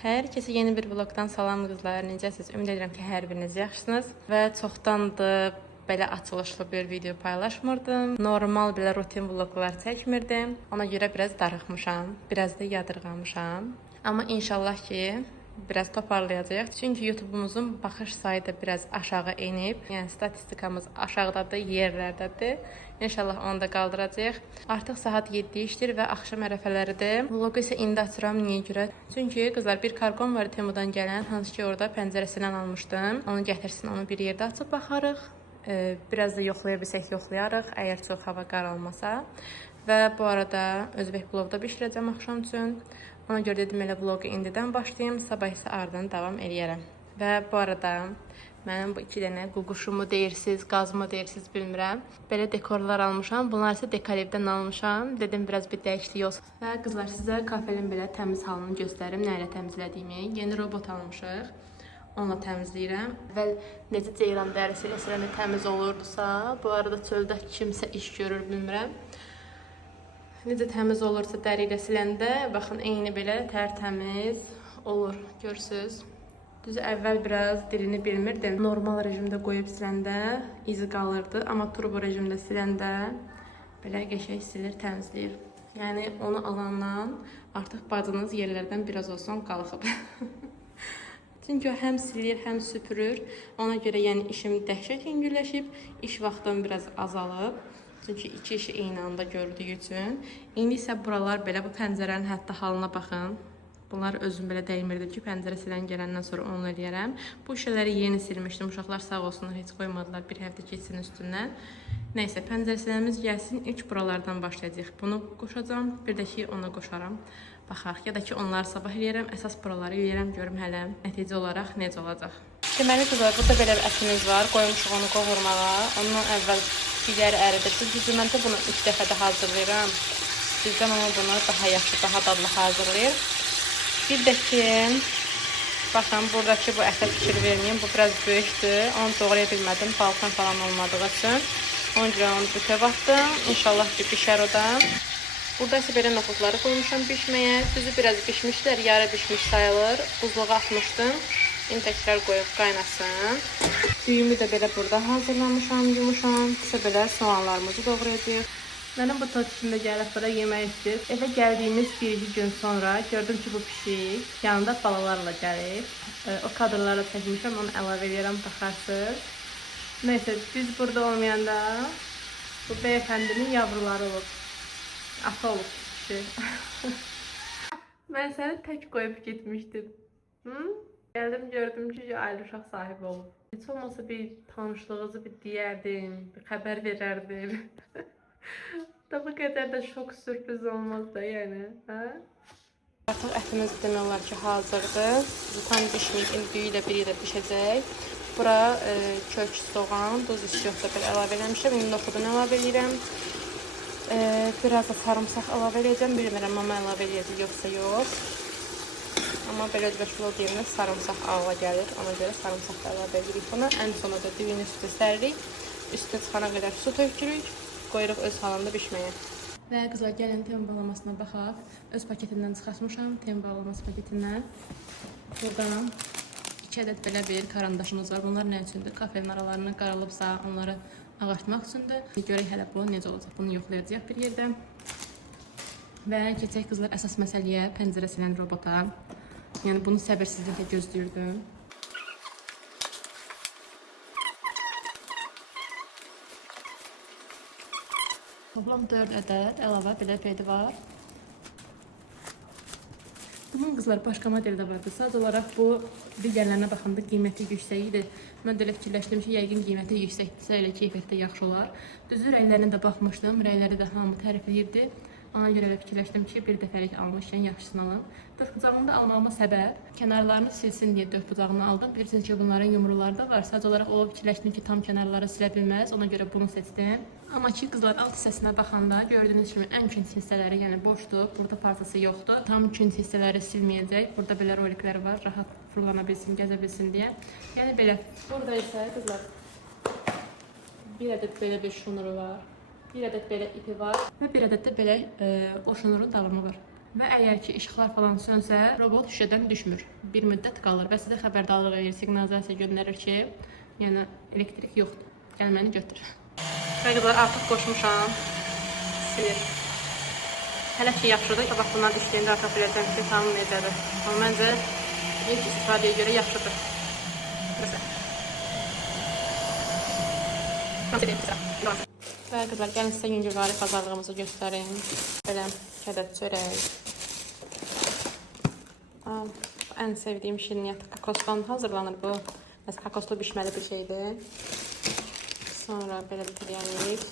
Hər kəsə yeni bir vlogdan salam qızlar. Necəsiniz? Ümid edirəm ki, hər biriniz yaxşısınız və çoxdandır belə açılışlı bir video paylaşmırdım. Normal belə rutin vloglar çəkmirdim. Ona görə biraz darıxmışam, biraz da yadırğamışam. Amma inşallah ki, biraz toparlayacağıq. Çünki YouTube'umuzun baxış sayı da biraz aşağı enib. Yəni statistikamız aşağıdadır, yerlərdədir. İnşallah onu da qaldıracağıq. Artıq saat 7 işdir və axşam ərəfələridir. Vlogu isə indi açıram. Niyə görə? Çünki qızlar bir karqon var Temudan gələn, hansı ki orada pəncərəsindən almışdım. Onu gətirsin, onu bir yerdə açıb baxarıq. Biraz da yoxlaya bilsək yoxlayarıq, əgər çox hava qaralmasa. Və bu arada Özbək vlogda bişirəcəm axşam üçün. Ona görə dedim elə vlogu indidən başlayayım, sabah isə ardından davam eləyərəm. Və bu arada mənim bu 2 dənə ququşumu deyirsiniz, qazımı deyirsiniz, bilmirəm. Belə dekorlar almışam. Bunlar isə Dekalibdən almışam. Dedim biraz bir dəyişiklik olsun. Və qızlar sizə kafelin belə təmiz halını göstərim, nə ilə təmizlədiyimi. Yeni robot almışıq. Onunla təmizləyirəm. Əvvəl necə ceyran dərisi ilə təmiz olurdusa, bu arada çöldə kimsə iş görür, bilmirəm. Necə təmiz olursa dəri ilə siləndə, baxın, eyni belə tərtəmiz olur, görürsünüz. Düzü əvvəl biraz dilini bilmirdim. Normal rejimdə qoyub siləndə izi qalırdı, amma turbo rejimdə siləndə belə qəşəng silir, təmizləyir. Yəni onu alandan artıq bacınız yerlərdən biraz olsun qalxıb. Çünki o həm silir, həm süpürür. Ona görə yəni işim dəhşət yüngülləşib, iş vaxtım biraz azalıb. Çünki 2 işi eyni anda gördüyü üçün. İndi isə buralar belə, bu pəncərənin hətta halına baxın. Bunlar özüm belə dəymirdim ki, pəncərə silən gələndən sonra onu eləyərəm. Bu şişələri yeni silmişdim. Uşaqlar sağ olsunlar, heç qoymadılar, bir həftə keçsin üstündən. Nəysə, pəncərə siləmiz gəlsin. İlk buralardan başlayacaq. Bunu qoşacağam, bir də ki, ona qoşaram. Baxaq, ya da ki, onları sabah eləyərəm. Əsas buraları eləyərəm, görüm hələ nəticə olaraq necə olacaq. Deməli, qızlar, burada belə bir ətimiz var. Qoymuşuq onu qovurmağa. Ondan əvvəl digəri əridir. Düzdür, mən də bunu 3 dəfədə hazırlayıram. Bizdən onu bunu daha yaxşı, daha dadlı hazırlayır. Bir də ki, baxın, buradakı bu ətə fikir verməyim. Bu biraz böyükdür. Onu doğraya bilmədim, balkan falan olmadığı üçün. Ona görə onu bütöv atdım. İnşallah ki, pişər o da. Burada isə belə noxudları qoymuşam bişməyə. Düzü biraz bişmişlər, yarı bişmiş sayılır. Buzluğa atmışdım. İndi təkrar qoyub qaynasın. Düyümü də belə burada hazırlamışam, yumuşam. İsə belə soğanlarımızı doğrayacağıq. Mənim bu taçımda gəlib bura yemək istəyir. Evə gəldiyimiz 1-2 gün sonra gördüm ki, bu pişik yanında balalarla gəlir. O kadrları çəkmişəm, onu əlavə edirəm, baxarsınız. Neysə, biz burada olmayanda bu beyefəndinin yavruları olub. Ata olub pişik. Mən səni tək qoyub getmişdim. Gəldim, gördüm ki, ailə uşaq sahibi olub. Heç olmasa bir tanışlığınızı bir deyərdim, bir xəbər verərdim. Da bu qədər də şok sürpriz olmaz da, yəni. Artıq ətimiz demək olar ki, hazırdır. Tam bişməyib, indi düyü ilə biri də bişəcək. Bura kök soğan, duz istiyox da belə əlavə eləmişəm. İndi noxudunu əlavə edirəm. Biraz da sarımsaq əlavə edəcəm. Bilmirəm, amma əlavə edəcək, yoxsa yox. Amma belə Özbək vlog yerinə sarımsaq ağla gəlir. Ona görə sarımsaq da əlavə edirik buna. Ən sona da düyünü üstə səririk. Üstünə çıxana qədər su tökürük. Qoyuruq öz halında bişməyə. Və qızlar, gəlin tem bağlamasına baxaq. Öz paketindən çıxartmışam, tem bağlaması paketindən. Buradan 2 ədəd belə bir karandaşımız var. Bunlar nə üçündür? Kafenin aralarını qaralıbsa onları ağartmaq üçündür. Görək hələ bu necə olacaq. Bunu yoxlayacaq bir yerdə. Və keçək qızlar əsas məsələyə, pəncərə silən robota. Yəni bunu səbirsizliklə gözləyirdim. Toplam 4 ədəd əlavə belə peydi var. Bunun qızlar başqa model də vardı. Sadəcə olaraq bu digərlərinə baxanda qiyməti yüksək idi. Mən də elə fikirləşdim ki, yəqin qiyməti yüksəkdirsə elə keyfiyyətdə yaxşı olar. Düzü rənglərinə də baxmışdım. Rəngləri də hamı tərifləyirdi. Ona görə elə fikirləşdim ki, bir dəfəlik almışkən yaxşısını alım. Dörd bucağını da almağıma səbəb kənarlarını silsin deyə dörd bucağını aldım. Bilirsiniz ki, bunların yumruları da var. Sadəcə olaraq o fikirləşdim ki, tam kənarları silə bilməz. Ona görə bunu seçdim. Amma ki, qızlar alt hissəsinə baxanda gördüyünüz kimi ən küncü hissələri, yəni boşdur. Burada parçası yoxdur. Tam küncü hissələri silməyəcək. Burada belə roliklər var. Rahat fırlana bilsin, gəzə bilsin deyə. Yəni belə. Burada isə qızlar bir ədəd belə bir şunuru var. Bir ədəd belə ipi var və bir ədəd də belə o şunurun dalımı var. Və əgər ki, işıqlar falan sönsə, robot şüşədən düşmür. Bir müddət qalır və sizə xəbərdarlıq edir, siqnalizasiya göndərir ki, yəni elektrik yoxdur. Gəl məni götür. Və qızlar, artıq qoşmuşam. Silir. Hələ ki, yaxşıdır. Bax, bundan istəyəndə artıq biləcəm ki, tamam necədir. Amma məncə ilk istifadəyə görə yaxşıdır. Məsələn. Və qızlar, gəlin sizə yüngülvari bazarlığımızı göstərim. Belə kədət çörək. Ən sevdiyim şirniyyat kakosdan hazırlanır bu. Məsələn, kakoslu bişməli bir şeydir. Sonra belə bitiriyənik.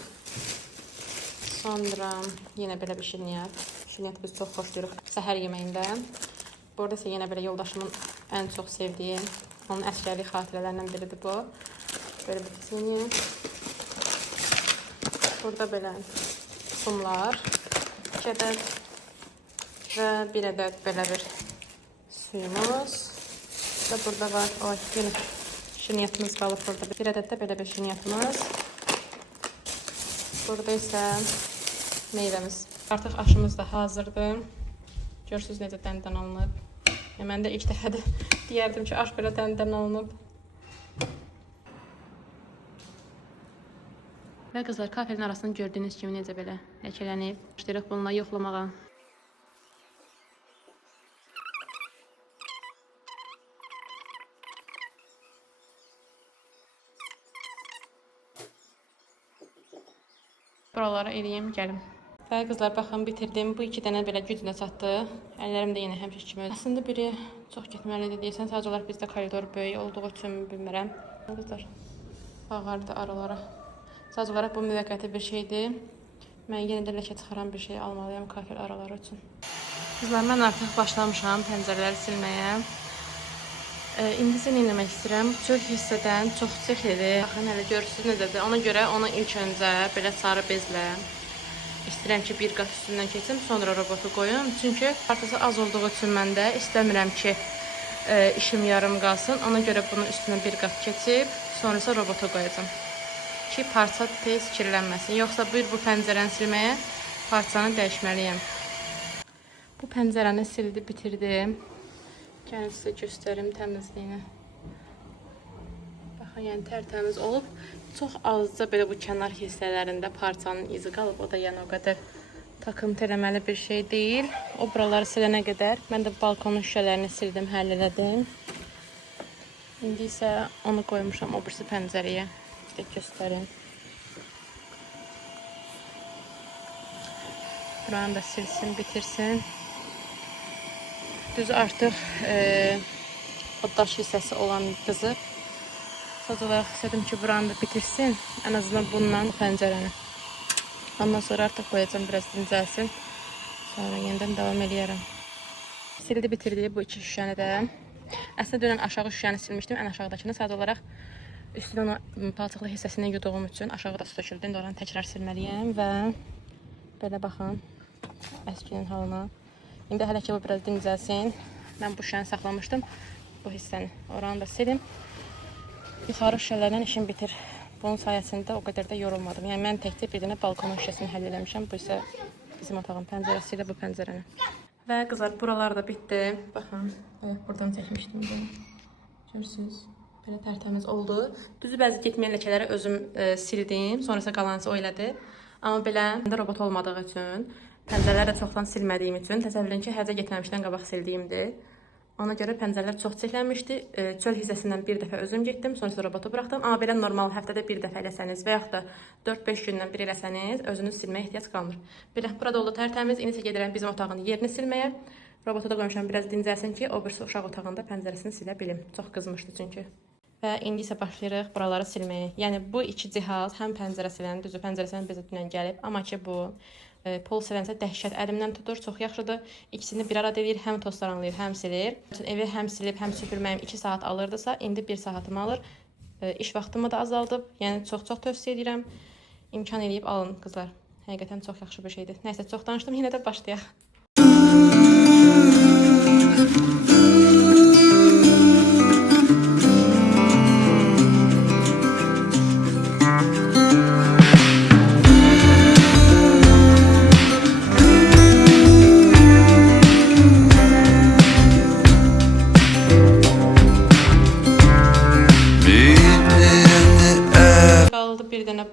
Sonra yenə belə bir şirniyyat. Şirniyyatı biz çox xoşlayırıq səhər yeməyində. Bu arada isə yenə belə yoldaşımın ən çox sevdiyi, onun əsgərlik xatirələrindən biridir bu. Böyle bir siniye. Burada belə sumlar, kədər və bir ədəd belə bir suyumuz. Və burada var, yine şirniyyatımız qalıb burada. Bir ədəd də belə bir şirniyyatımız. Burada isə meyvəmiz. Artıq aşımız da hazırdır. Görürsünüz necə dəndən alınıb. Mən də ilk dəfədə deyərdim ki, aş belə dəndən alınıb. Və qızlar, kafelin arasını gördüyünüz kimi necə belə ləkələnib. Başlayırıq bununla yoxlamağa. Buralara eləyim, gəlim. Və qızlar, baxın, bitirdim. Bu iki dənə belə gücünə çatdı. Əllərim də yenə həmişə kimi. Əslində biri çox getməlidir deyirsən. Sadəcə olaraq bizdə koridor böyük olduğu üçün bilmirəm. Qızlar, ağardı aralara. Sadəcə olaraq bu müvəqqəti bir şeydir. Mən yenə də ləkə çıxaran bir şey almalıyam kafel araları üçün. Qızlar, mən artıq başlamışam pəncərələri silməyə. İndi isə nə etmək istəyirəm? Çöl hissədən çox çəklidir. Baxın, hələ görürsünüz necədir. Ona görə onu ilk öncə belə sarı bezlə istəyirəm ki, bir qat üstündən keçim, sonra robotu qoyum. Çünki partisi az olduğu üçün mən də istəmirəm ki, işim yarım qalsın. Ona görə bunu üstünə bir qat keçib, sonra isə robotu qoyacam. Ki, parça tez kirlənməsin. Yoxsa bu pəncərəni silməyə parçanı dəyişməliyəm. Bu pəncərəni sildi, bitirdim. Gəlin sizə göstərim təmizliyini. Baxın, yəni tərtəmiz olub. Çox azca belə bu kənar hissələrində parçanın izi qalıb. O da yəni o qədər takıntı eləməli bir şey deyil. O buraları silənə qədər mən də balkonun şüşələrini sildim, həll elədim. İndi isə onu qoymuşam o birisi pəncərəyə. Göstərim. Buranı da silsin, bitirsin. Düz artıq o daş hissəsi olan qızı. Sadəcə olaraq istədim ki, buranı da bitirsin. Ən azından bundan pəncərəni. Ondan sonra artıq qoyacam, biraz dincəlsin. Sonra yenidən davam eləyərəm. Sildi, bitirdi bu iki şüşəni də. Əslində dünən aşağı şüşəni silmişdim, ən aşağıdakını. Sadəcə olaraq üstünə onu palçıqlı hissəsindən yuduğum üçün aşağı da su töküldü. İndi oranı təkrar silməliyəm və belə baxın əskinin halına. İndi hələ ki bu biraz dincəlsin. Mən bu şüşəni saxlamışdım. Bu hissəni. Oranı da silim. Yuxarı şüşələrlə işim bitir. Bunun sayəsində o qədər də yorulmadım. Yəni mən təkcə bir dənə balkonun şüşəsini həll eləmişəm. Bu isə bizim otağın pəncərəsi ilə bu pəncərəni. Və qızlar, buralar da bitdi. Baxın, buradan çəkmişdim. Görürsünüz. Belə tərtəmiz oldu. Düzü bəzi getməyən ləkələri özüm sildim. Sonrası qalanısı o elədi. Amma belə robot olmadığı üçün, pəncərələri də çoxdan silmədiyim üçün, təsəvvürün ki, hərcə getməmişdən qabaq sildiyimdir. Ona görə pəncərələr çox çəkilənmişdi. Çöl hissəsindən bir dəfə özüm getdim, sonrası robotu buraxdım. Amma belə normal həftədə bir dəfə eləsəniz və yaxud da 4-5 gündən bir eləsəniz, özünüz silməyə ehtiyac qalmır. Belə, burada oldu tərtəmiz. İndi isə gedirəm bizim otağın yerini silməyə. Robotu da qoymuşam biraz dincəlsin ki, o birisi uşaq otağında pəncərəsini silə bilim. Çox qızmışdı çünki. Və indi isə başlayırıq buraları silməyə. Yəni bu iki cihaz həm pəncərə silən, düzü pəncərəsindən bizə dünən gəlib. Amma ki bu pol silənsə dəhşət əlimdən tutur, çox yaxşıdır. İkisini bir arada edir, həm tozlaranlayır, həm silir. Evi həm silib, həm süpürməyim 2 saat alırdısa, indi 1 saatımı alır. İş vaxtımı da azaldıb. Yəni çox tövsiyə edirəm. İmkan eləyib alın qızlar. Həqiqətən çox yaxşı bir şeydir. Nəysə, çox danışdım, yenə də başlayaq.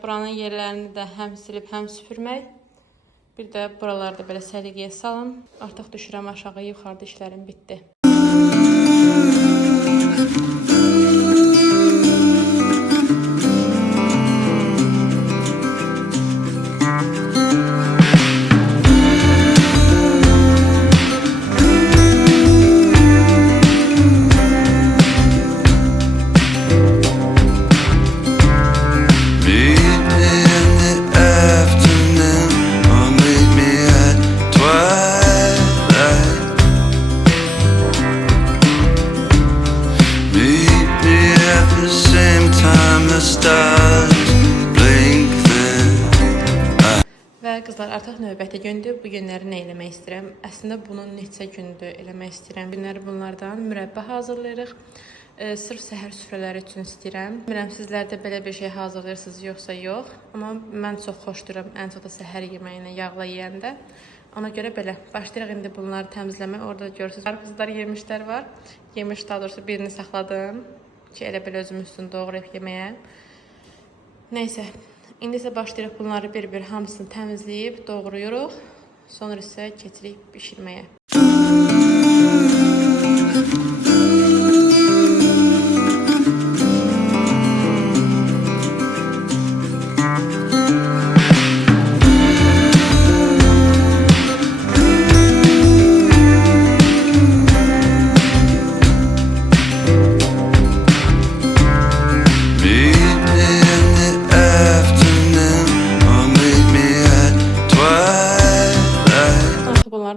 buranın yerlərini də həm silib, həm süpürmək. Bir də buralarda belə səliqəyə salım. Artıq düşürəm aşağı, yuxarıda işlərim bitdi. Və qızlar, artıq növbəti gündür. Bu günləri nə eləmək istəyirəm? Əslində bunu neçə gündür eləmək istəyirəm. Günləri bunlardan mürəbbə hazırlayırıq. Sırf səhər süfrələri üçün istəyirəm. Bilmirəm, sizlər də belə bir şey hazırlayırsınız yoxsa yox. Amma mən çox xoşduram, ən çox da səhər yeməyini yağla yeyəndə. Ona görə belə başlayırıq indi bunları təmizləmək. Orada görürsünüz, qarpızlar, yemişlər var. Yemiş, daha doğrusu birini saxladım ki, elə belə özüm üstünü doğrayıb yeməyə. Nəysə. İndi isə başlayırıq bunları bir-bir hamısını təmizləyib, doğrayırıq. Sonra isə keçirik bişirməyə.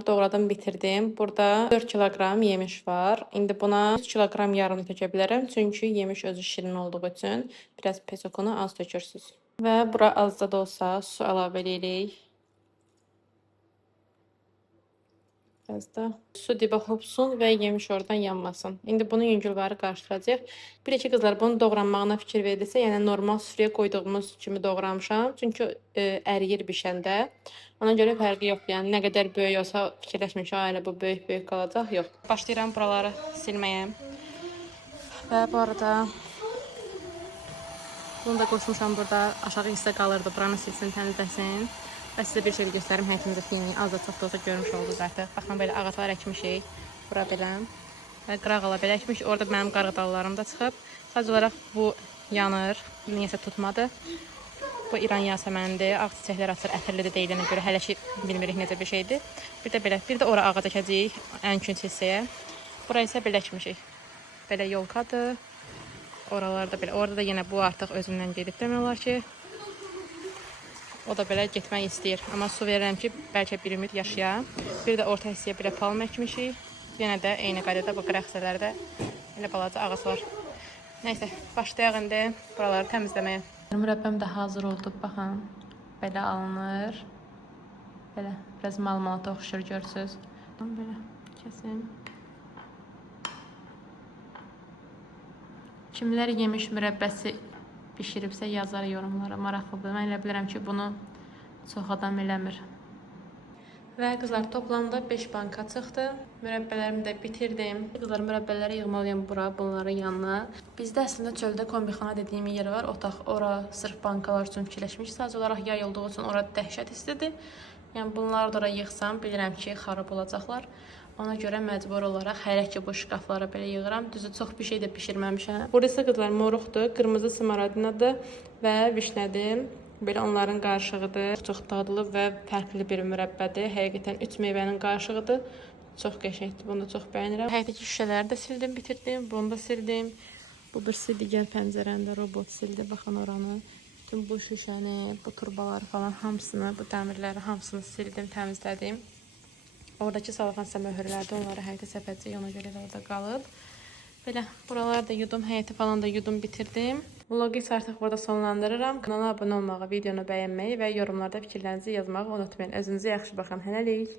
Doğradım, bitirdim. Burada 4 kiloqram yemiş var. İndi buna 3 kiloqram yarım tökə bilərəm. Çünki yemiş özü şirin olduğu üçün biraz pesokunu az tökürsünüz. Və bura az da olsa su əlavə edirik. Biraz da su dibə hopsun və yemiş oradan yanmasın. İndi bunu yüngülvarı qarışdıracaq. Bir iki qızlar bunu doğranmağına fikir verilirsə, yəni normal süfrəyə qoyduğumuz kimi doğramışam. Çünki əriyir bişəndə. Ona görə fərqi yox. Yəni nə qədər böyük olsa fikirləşmişəm, ailə bu böyük qalacaq. Yox. Başlayıram buraları silməyə. Və bu arada bunu da qoşmuşam burada. Aşağı hissə qalırdı. Buranı silsin, təmizləsin. Və sizə bir şey göstərim. Həyətimizdə filmi az da çox da olsa görmüş oldunuz artıq. Baxın, belə ağaclar əkmişik. Bura belə. Və qırağala belə əkmiş. Orada mənim qarğıdallarım da çıxıb. Sadəcə olaraq bu yanır. Niyəsə tutmadı. Bu İran yasəmənidir. Ağ çiçəklər açır, ətirlidir deyilənə görə. Hələ ki bilmirik necə bir şeydir. Bir də belə. Bir də ora ağac əkəcəyik. Ən künc hissəyə. Bura isə belə əkmişik. Belə yolkadır. Oralarda belə. Orada da yenə bu artıq özündən gedib demək olar ki. O da belə getmək istəyir. Amma su verirəm ki, bəlkə bir ümid yaşaya. Bir də orta hissəyə belə palma əkmişik. Yenə də eyni qaydada bu qıraq hissələrdə elə balaca ağac var. Nəysə, başlayaq indi buraları təmizləməyə. Mürəbbəm də hazır oldu. Baxın, belə alınır. Belə, biraz mal-malata oxşur görürsünüz. Belə kəsin. Kimlər yemiş mürəbbəsi bişiribsə yazar yorumlara, maraqlıdır. Mən elə bilirəm ki, bunu çox adam eləmir. Və qızlar, toplamda 5 banka çıxdı. Mürəbbələrimi də bitirdim. Qızlar, mürəbbələri yığmalıyım bura, bunların yanına. Bizdə əslində çöldə kombixana dediyim yer var, otaq. Ora sırf bankalar üçün fikirləşmiş. Sadəcə olaraq yay olduğu üçün ora dəhşət istidir. Yəni bunları da ora yığsam, bilirəm ki, xarab olacaqlar. Ona görə məcbur olaraq hələ ki bu şkaflara belə yığıram. Düzü çox bir şey də bişirməmişəm. Burada isə qızlar moruqdur, qırmızı smaradinadır və vişnədir. Belə onların qarışığıdır. Çox dadlı və fərqli bir mürəbbədir. Həqiqətən 3 meyvənin qarışığıdır. Çox qəşəngdir. Bunu da çox bəyənirəm. Həyətdəki şüşələri də sildim, bitirdim. Bunu da sildim. Bu birisi digər pəncərəndə robot sildi. Baxın oranı. Bütün bu şüşəni, bu turbaları falan hamısını, bu dəmirləri hamısını sildim, təmizlədim. Oradakı salafansə möhürlərdə onları həyətə səpəcəyik. Ona görə də orada qalıb. Belə buraları da yudum, həyəti falan da yudum, bitirdim. Vlogu isə artıq burada sonlandırıram. Kanala abunə olmağı, videonu bəyənməyi və yorumlarda fikirlərinizi yazmağı unutmayın. Özünüzə yaxşı baxın. Hələlik.